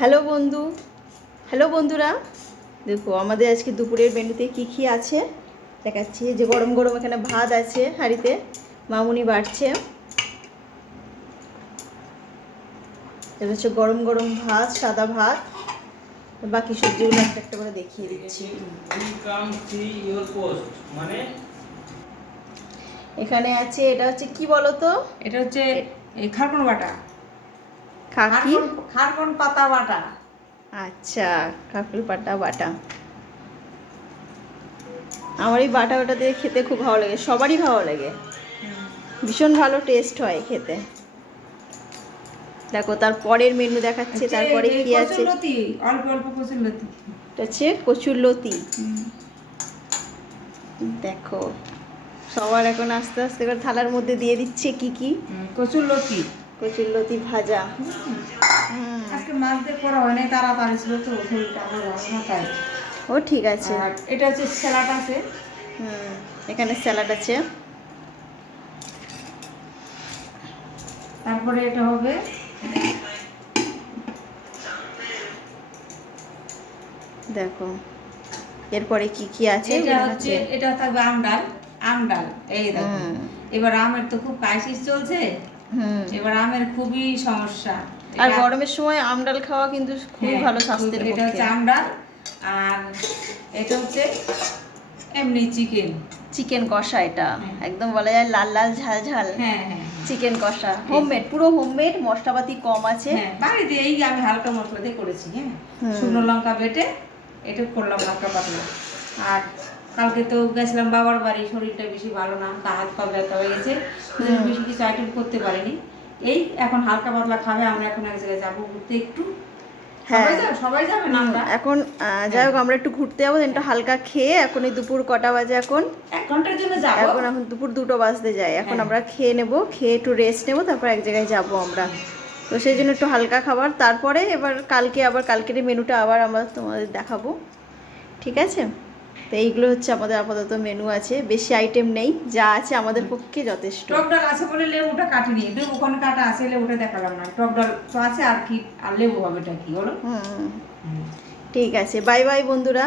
Hello বন্ধু, hello বন্ধুরা, দেখো আমাদের আজকে দুপুরের মেনুতে কি আছে দেখাচ্ছি। যে গরম গরম এখানে ভাত আছে হাঁড়িতে, মামুনি বাড়ছে। এটা হচ্ছে গরম গরম ভাত, সাদা ভাত। বাকি সবজিগুলো একটা একটা করে দেখিয়ে দিচ্ছি। এখানে আছে, এটা হচ্ছে কি বলো তো, এটা হচ্ছে খারকন বাটা, খাকি খারকন পাতা বাটা। আচ্ছা, কাকুর পাটা বাটা। আমার এই বাটা বাটা দিয়ে খেতে খুব ভালো লাগে, সবারই ভালো লাগে, ভীষণ ভালো টেস্ট হয় খেতে। দেখো তারপরের মেনু দেখাচ্ছে, তারপরে কি আছে। কচুরলতি, অল্প অল্প কচুরলতি। এটা হচ্ছে কচুরলতি। দেখো সবার এখন আস্তে আস্তে করে থালার মধ্যে দিয়ে দিচ্ছে কি কচুরলতি, কচুরলতি ভাজা। আজকে মাছ দিয়ে করা হয় নাই, তাড়াতাড়ি ছিল তো, শরীরটা আমার ভালো না তাই। ও ঠিক আছে। আর এটা হচ্ছে স্যালাড আছে। এখানে স্যালাড আছে। তারপরে এটা হবে দেখো এরপরে কি আছে। এটা থাকবে আমডাল। আমডাল এই দেখো, এবার আমের তো খুব ক্রাইসিস চলছে। এবার আমের খুবই সমস্যা। আর গরমের সময় আমডাল খাওয়া কিন্তু খুবই ভালো স্বাস্থ্যের পক্ষে। এটা হচ্ছে আমডাল। আর এটা হচ্ছে এমনি চিকেন কষা। এটা একদম বলা যায় লাল লাল ঝাল ঝাল। হ্যাঁ, চিকেন কষা হোমমেড, পুরো হোমমেড, মশলাপাতি কম আছে। বাড়িতে এই আমি হালকা মশলা দিয়ে করেছি। শুকনো লঙ্কা বেটে এটা করলাম হালকা পাতলা। আর কালকে তো গেছিলাম বাবার বাড়ি, শরীরটা বেশি ভালো না, হাত পা ব্যথা হয়ে গেছে, বেশি কিছু আইটেম করতে পারিনি। এই এখন হালকা পাতলা খাবে। আমরা এখন এক জায়গায় যাবো ঘুরতে একটু। সবাই যাবে না আমরা এখন। যাই হোক, আমরা একটু ঘুরতে যাবো, একটু হালকা খেয়ে। এখন এই দুপুর কটা বাজে? এখন 1 ঘন্টার জন্য যাবো। এখন দুপুর 2টো বাজতে যায়। এখন আমরা খেয়ে নেবো, খেয়ে একটু রেস্ট নেবো, তারপর এক জায়গায় যাবো আমরা। তো সেই জন্য একটু হালকা খাবার, তারপরে এবার কালকের মেনুটা আবার আমরা তোমাদের দেখাবো, ঠিক আছে? তো এইগুলো হচ্ছে আমাদের আপাতত মেনু আছে, বেশি আইটেম নেই, যা আছে আমাদের পক্ষে যথেষ্ট। টক ডাল আছে বলে লেবুটা কাটিনি, ওখানে কাটা আছে, লেবুটা দেখালাম না। টক ডাল তো আছে, আর কি আর লেবু হবে, এটা কি বলো? ঠিক আছে, বাই বাই বন্ধুরা।